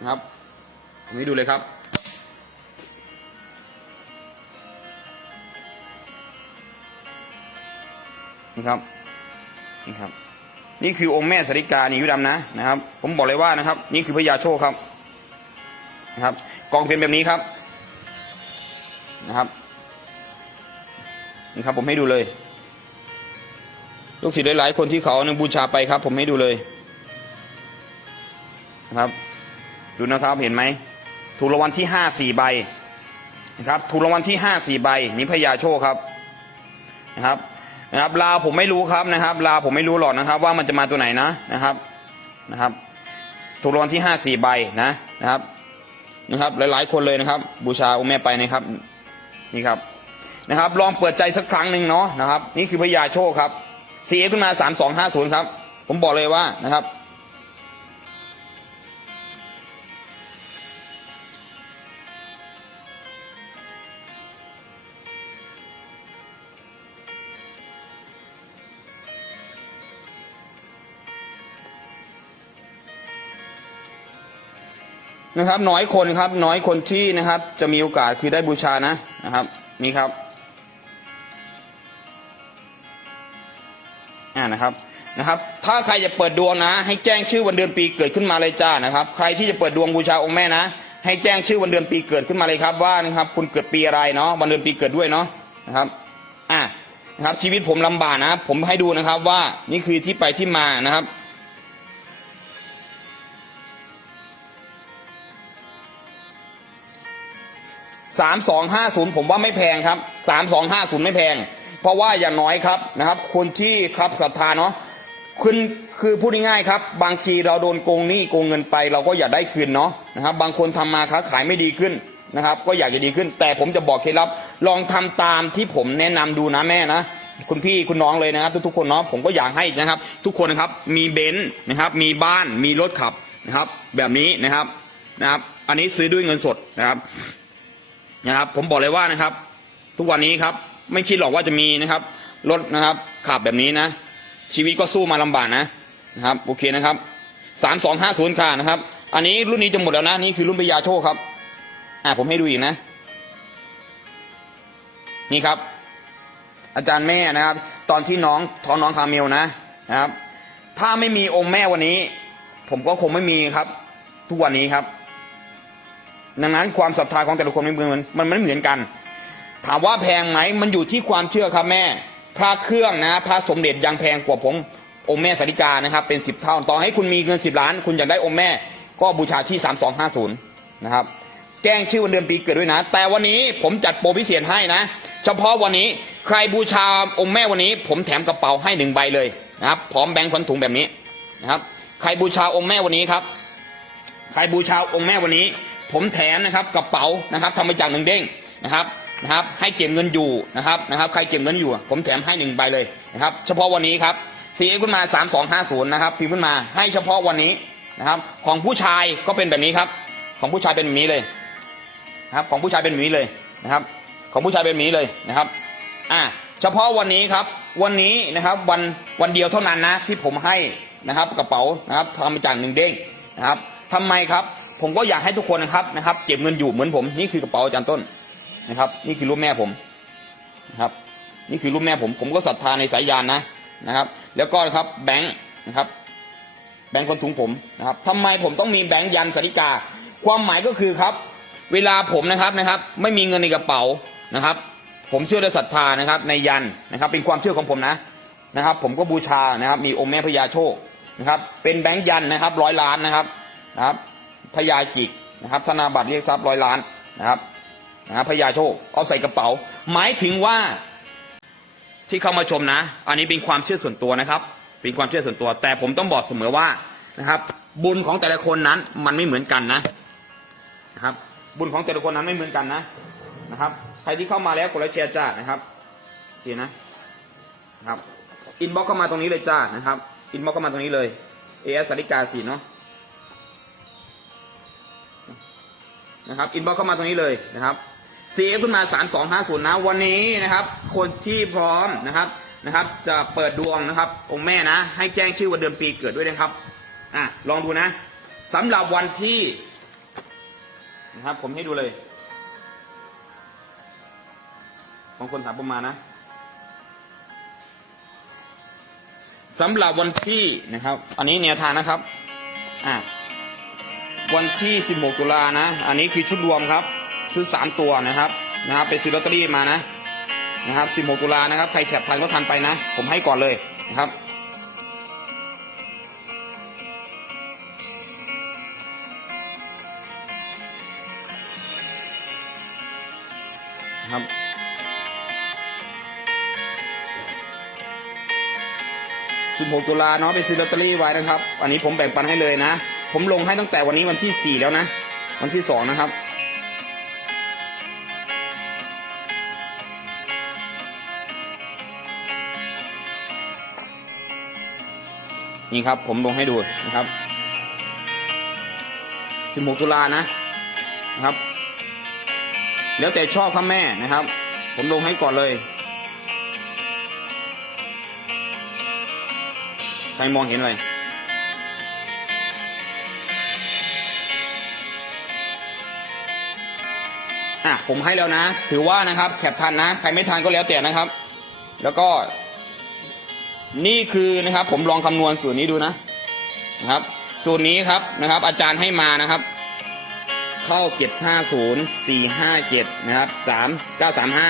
นะครับผมให้ดูเลยครับนี่ครับนี่ครับ นี่คือองค์แม่สริกานี่ยุดำนะนะครับ ผมบอกเลยว่านะครับ นี่คือพญาโชคครับนะครับ กองเป็นแบบนี้ครับนะครับนี่ครับ ผมให้ดูเลย ลูกศิษย์หลายๆคนที่เขาเนี่ยบูชาไปครับ ผมให้ดูเลยนะครับ ดูนะครับเห็นไหมถูกรางวัลที่ห้าสี่ใบนะครับถูกรางวัลที่ห้าสี่ใบนี่พญาโชคครับนะครับนะครับลาผมไม่รู้ครับนะครับ ลาผมไม่รู้หรอกนะครับ ว่ามันจะมาตัวไหนนะนะครับนะครับถูกรางวัลที่ห้าสี่ใบนะนะครับนะครับ หลายๆ คนเลยนะครับ บูชาองค์แม่ไปนะครับนี่ครับนะครับ ลองเปิดใจสักครั้งหนึ่งเนาะนะครับ นี่คือพญาโชคครับซีเอขึ้นมาสามสองห้าศูนย์ครับ ผมบอกเลยว่านะครับ นะครับ น้อยคนครับ น้อยคนที่นะครับ จะมีโอกาสคือได้บูชานะนะครับ นี่ครับอ่านะครับนะครับ ถ้าใครจะเปิดดวงนะ ให้แจ้งชื่อวันเดือนปีเกิดขึ้นมาเลยจ้านะครับ ใครที่จะเปิดดวงบูชาองค์แม่นะ ให้แจ้งชื่อวันเดือนปีเกิดขึ้นมาเลยครับ ว่านะครับ คุณเกิดปีอะไรเนาะวันเดือนปีเกิดด้วยเนาะนะครับ อ่านะครับ ชีวิตผมลำบากนะ ผมให้ดูนะครับว่านี่คือที่ไปที่มานะครับ สามสองห้าศูนย์ผมว่าไม่แพงครับสามสองห้าศูนย์ไม่แพง เพราะว่าอย่างน้อยครับนะครับ คนที่ครับศรัทธาเนาะคุณคือพูดง่ายๆครับ บางทีเราโดนโกงหนี้โกงเงินไป เราก็อยากได้คืนเนาะนะครับ บางคนทำมาค้าขายไม่ดีขึ้นนะครับ ก็อยากจะดีขึ้น แต่ผมจะบอกเคล็ดลับ ลองทำตามที่ผมแนะนำดูนะแม่นะคุณพี่คุณน้องเลยนะครับ ทุกๆคนเนาะผมก็อยากให้นะครับ ทุกคนนะครับมีเบนซ์นะครับ มีบ้านมีรถขับนะครับ แบบนี้นะครับนะครับ อันนี้ซื้อด้วยเงินสดนะครับ นะครับ ผมบอกเลยว่านะครับ ทุกวันนี้ครับ ไม่คิดหรอกว่าจะมีนะครับรถนะครับขับแบบนี้นะ ชีวิตก็สู้มาลำบากนะนะครับโอเคนะครับสามสองห้าศูนย์ค่ะนะครับ อันนี้รุ่นนี้จะหมดแล้วนะนี่คือรุ่นพยาโชคครับ อ่าผมให้ดูอีกนะ นี่ครับ อาจารย์แม่นะครับ ตอนที่น้องท้องน้องคาเมลนะนะครับ ถ้าไม่มีองค์แม่วันนี้ ผมก็คงไม่มีครับ ทุกวันนี้ครับ ดังนั้นความศรัทธาของแต่ละคนไม่เหมือนมันมันไม่เหมือนกัน ถามว่าแพงไหมมันอยู่ที่ความเชื่อครับแม่ พระเครื่องนะ พระสมเด็จยังแพงกว่าผมองค์แม่สาริกานะครับ เป็นสิบเท่า ต่อให้คุณมีเงินสิบล้าน คุณอยากได้องค์แม่ ก็บูชาที่สามสองห้าศูนย์นะครับ แจ้งชื่อวันเดือนปีเกิดด้วยนะ แต่วันนี้ผมจัดโปรพิเศษให้นะ เฉพาะวันนี้ใครบูชาองค์แม่วันนี้ ผมแถมกระเป๋าให้หนึ่งใบเลยนะครับ พร้อมแบงค์ขนถุงแบบนี้นะครับ ใครบูชาองค์แม่วันนี้ครับ ใครบูชาองค์แม่วันนี้ ผมแถมนะครับกระเป๋านะครับทำมาจากหนึ่งเด้งนะครับนะครับให้เก็บเงินอยู่นะครับนะครับใครเก็บเงินอยู่ ผมแถมให้หนึ่งใบเลยนะครับเฉพาะวันนี้ครับซีเอขึ้นมาสามสองห้าศูนย์นะครับพิมพ์ขึ้นมาให้เฉพาะวันนี้นะครับของผู้ชายก็เป็นแบบนี้ครับ ของผู้ชายเป็นแบบนี้เลยนะครับของผู้ชายเป็นแบบนี้เลยนะครับ ของผู้ชายเป็นแบบนี้เลยนะครับอ่าเฉพาะวันนี้ครับวันนี้นะครับวันวันเดียวเท่านั้นนะที่ผมให้นะครับกระเป๋านะครับทำมาจากหนึ่งเด้งนะครับทำไมครับ ผมก็อยากให้ทุกคนนะครับนะครับ เก็บเงินอยู่เหมือนผมนี่คือกระเป๋าอาจารย์ต้นนะครับ นี่คือรูปแม่ผมนะครับ นี่คือรูปแม่ผม ผมก็ศรัทธาในสายยานนะนะครับ แล้วก็ครับแบงค์นะครับ แบงค์คนถุงผมนะครับทำไมผมต้องมีแบงค์ยันสาริกา ความหมายก็คือครับ เวลาผมนะครับนะครับ ไม่มีเงินในกระเป๋านะครับ ผมเชื่อด้วยศรัทธานะครับ ในยันนะครับ เป็นความเชื่อของผมนะนะครับ ผมก็บูชานะครับ มีองค์แม่พญาโชคนะครับ เป็นแบงค์ยันนะครับร้อยล้านนะครับนะครับ พญาจิกนะครับธนาบัตรเรียกทรัพย์ร้อยล้านนะครับนะครับพญาโชคเอาใส่กระเป๋า หมายถึงว่าที่เข้ามาชมนะ อันนี้เป็นความเชื่อส่วนตัวนะครับเป็นความเชื่อส่วนตัว แต่ผมต้องบอกเสมอว่านะครับ บุญของแต่ละคนนั้นมันไม่เหมือนกันนะนะครับ บุญของแต่ละคนนั้นไม่เหมือนกันนะนะครับใครที่เข้ามาแล้วกดไลค์แชร์จ้านะครับโอเคนะนะครับอินบ็อกเข้ามาตรงนี้เลยจ้านะครับอินบ็อกเข้ามาตรงนี้เลยเอสสาริกาสีเนาะ นะครับอินบ็อกเข้ามาตรงนี้เลยนะครับ CF ขึ้นมา3250นะวันนี้นะครับ คนที่พร้อมนะครับนะครับ จะเปิดดวงนะครับ องค์แม่นะ ให้แจ้งชื่อวันเดือนปีเกิดด้วยนะครับอะลองดูนะสำหรับวันที่นะครับ ผมให้ดูเลยบางคนถามผมมานะสำหรับวันที่นะครับ อันนี้แนวทางนะครับอ่า วันที่ 16 ตุลานะ อันนี้คือชุดรวมครับ ชุด 3 ตัวนะครับนะครับไปซื้อลอตเตอรี่มานะนะครับ 16 ตุลานะครับ ใครแคปทันก็ทันไปนะ ผมให้ก่อนเลยนะครับครับ16 ตุลาเนาะไปซื้อลอตเตอรี่ไว้นะครับ อันนี้ผมแบ่งปันให้เลยนะ ผมลงให้ตั้งแต่วันนี้วันที่4แล้วนะ วันที่2นะครับ นี่ครับผมลงให้ดูนะครับ16ตุลานะนะครับ แล้วแต่ชอบครับแม่นะครับ ผมลงให้ก่อนเลยใครมองเห็นอะไร อะผมให้แล้วนะ ถือว่านะครับแคปทันนะ ใครไม่ทันก็แล้วแต่นะครับ แล้วก็ นี่คือนะครับ ผมลองคำนวณสูตรนี้ดูนะนะครับ สูตรนี้ครับนะครับ อาจารย์ให้มานะครับ เข้าเจ็ดห้าศูนย์สี่ห้าเจ็ดนะครับสามเก้าสามห้า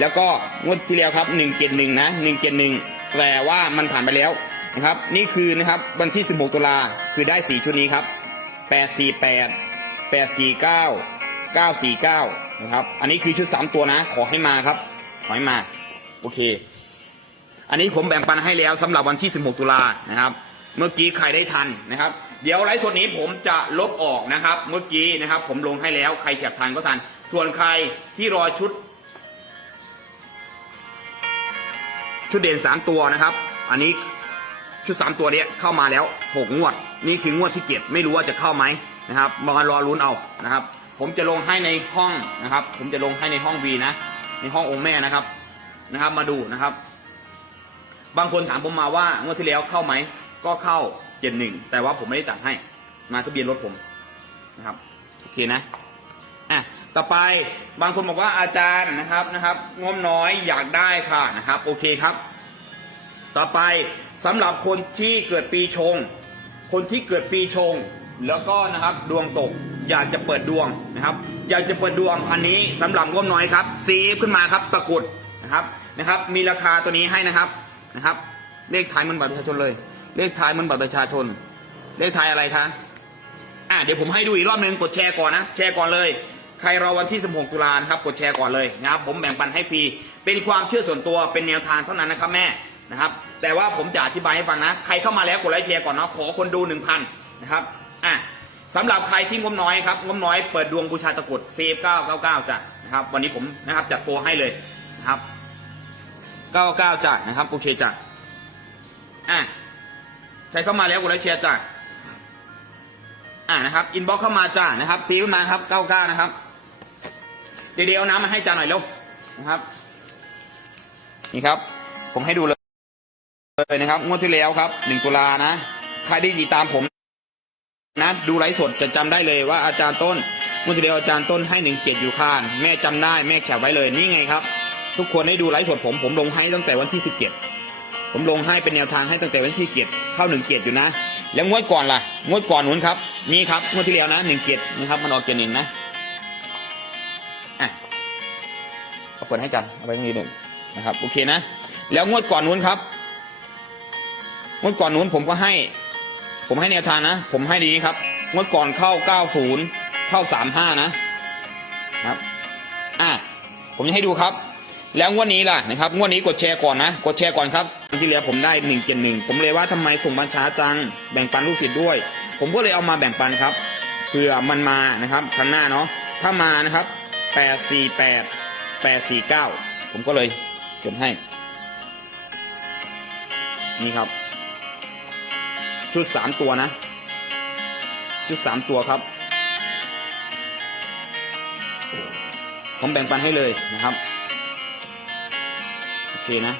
แล้วก็งวดที่แล้วครับหนึ่งเจ็ดหนึ่งนะหนึ่งเจ็ดหนึ่งแต่ว่ามันผ่านไปแล้วนะครับ นี่คือนะครับวันที่สิบหกตุลาคือได้สี่ชุดนี้ครับแปดสี่แปดแปดสี่เก้าเก้าสี่เก้า นะครับ อันนี้คือชุดสามตัวนะ ขอให้มาครับ ขอให้มา โอเค อันนี้ผมแบ่งปันให้แล้วสำหรับวันที่ 16 ตุลานะครับ เมื่อกี้ใครได้ทันนะครับ เดี๋ยวไลฟ์สดนี้ผมจะลบออกนะครับ เมื่อกี้นะครับ ผมลงให้แล้ว ใครแคปทันก็ทัน ส่วนใครที่รอชุด ชุดเด่นสามตัวนะครับ อันนี้ชุดสามตัวเนี้ยเข้ามาแล้วหกงวด นี่คืองวดที่เจ็ดไม่รู้ว่าจะเข้าไหมนะครับมารอลุ้นเอานะครับ ผมจะลงให้ในห้องนะครับ ผมจะลงให้ในห้องวีนะ ในห้ององค์แม่นะครับนะครับ มาดูนะครับ บางคนถามผมมาว่างวดที่แล้วเข้าไหม ก็เข้าเจ็ดหนึ่งแต่ว่าผมไม่ได้ตัดให้ มาทะเบียนรถผมนะครับโอเคนะอะต่อไปบางคนบอกว่าอาจารย์นะครับนะครับงบน้อยอยากได้ค่ะนะครับ โอเคครับ ต่อไปสำหรับคนที่เกิดปีชง คนที่เกิดปีชง แล้วก็นะครับดวงตก อยากจะเปิดดวงนะครับ อยากจะเปิดดวงอันนี้สำหรับงบน้อยครับซีฟขึ้นมาครับตะกรุดนะครับนะครับ มีราคาตัวนี้ให้นะครับนะครับ เลขท้ายมันบัตรประชาชนเลย เลขท้ายมันบัตรประชาชน เลขท้ายอะไรคะอะเดี๋ยวผมให้ดูอีกรอบหนึ่งกดแชร์ก่อนนะแชร์ก่อนเลยใครรอวันที่ 16 ตุลานะครับกดแชร์ก่อนเลยนะครับ ผมแบ่งปันให้ฟรีเป็นความเชื่อส่วนตัวเป็นแนวทางเท่านั้นนะครับแม่นะครับ แต่ว่าผมจะอธิบายให้ฟังนะ ใครเข้ามาแล้วกดไลค์แชร์ก่อนนะขอคนดู 1,000 นะครับ สำหรับใครที่งบน้อยครับงบน้อยเปิดดวงบูชาตะกุดเซฟ999จ้ะนะครับ วันนี้ผมนะครับจัดโปรให้เลยนะครับ99จ้ะนะครับโอเคจ้ะอะใครเข้ามาแล้วกดไลค์แชร์จ้ะอ่านะครับอินบ็อกเข้ามาจ้านะครับซีขึ้นมาครับเก้าเก้านะครับเดี๋ยวเอาน้ำมาให้จ้าหน่อยเร็วนะครับ นี่ครับ ผมให้ดูเลยเลยนะครับงวดที่แล้วครับหนึ่งตุลานะ ใครได้ติดตามผม นะดูไลฟ์สดจะจำได้เลยว่าอาจารย์ต้นงวดที่แล้วอาจารย์ต้นให้หนึ่งเจ็ดอยู่ข้างแม่จำได้แม่แคปไว้เลยนี่ไงครับ ทุกคนได้ดูไลฟ์สดผมผมลงให้ตั้งแต่วันที่สิบเจ็ดผมลงให้เป็นแนวทางให้ตั้งแต่วันที่เจ็ดเข้าหนึ่งเจ็ดอยู่นะ แล้วงวดก่อนล่ะงวดก่อนนู้นครับ นี่ครับงวดที่แล้วนะหนึ่งเจ็ดนะครับมันออกเจ็ดหนึ่งนะอะเอาเปิดให้กันเอาไปตรงนี้หนึ่งนะครับโอเคนะ แล้วงวดก่อนนู้นครับงวดก่อนนู้นผมก็ให้ ผมให้แนวทางนะ ผมให้ดีครับงวดก่อนเข้าเก้าศูนย์เข้าสามห้านะครับ อะ ผมจะให้ดูครับ แล้วงวดนี้ล่ะนะครับ งวดนี้กดแชร์ก่อนนะ กดแชร์ก่อนครับที่เหลือผมได้หนึ่งเจ็ดผมเลยว่าทำไมส่งมาช้าจัง แบ่งปันลูกศิษย์ด้วย ผมก็เลยเอามาแบ่งปันครับ เผื่อมันมานะครับครั้งหน้าเนาะ ถ้ามานะครับแปดสี่แปดแปดสี่เก้าผมก็เลยจดให้ นี่ครับ ชุดสามตัวนะ ชุดสามตัวครับ ผมแบ่งปันให้เลยนะครับ โอเคนะ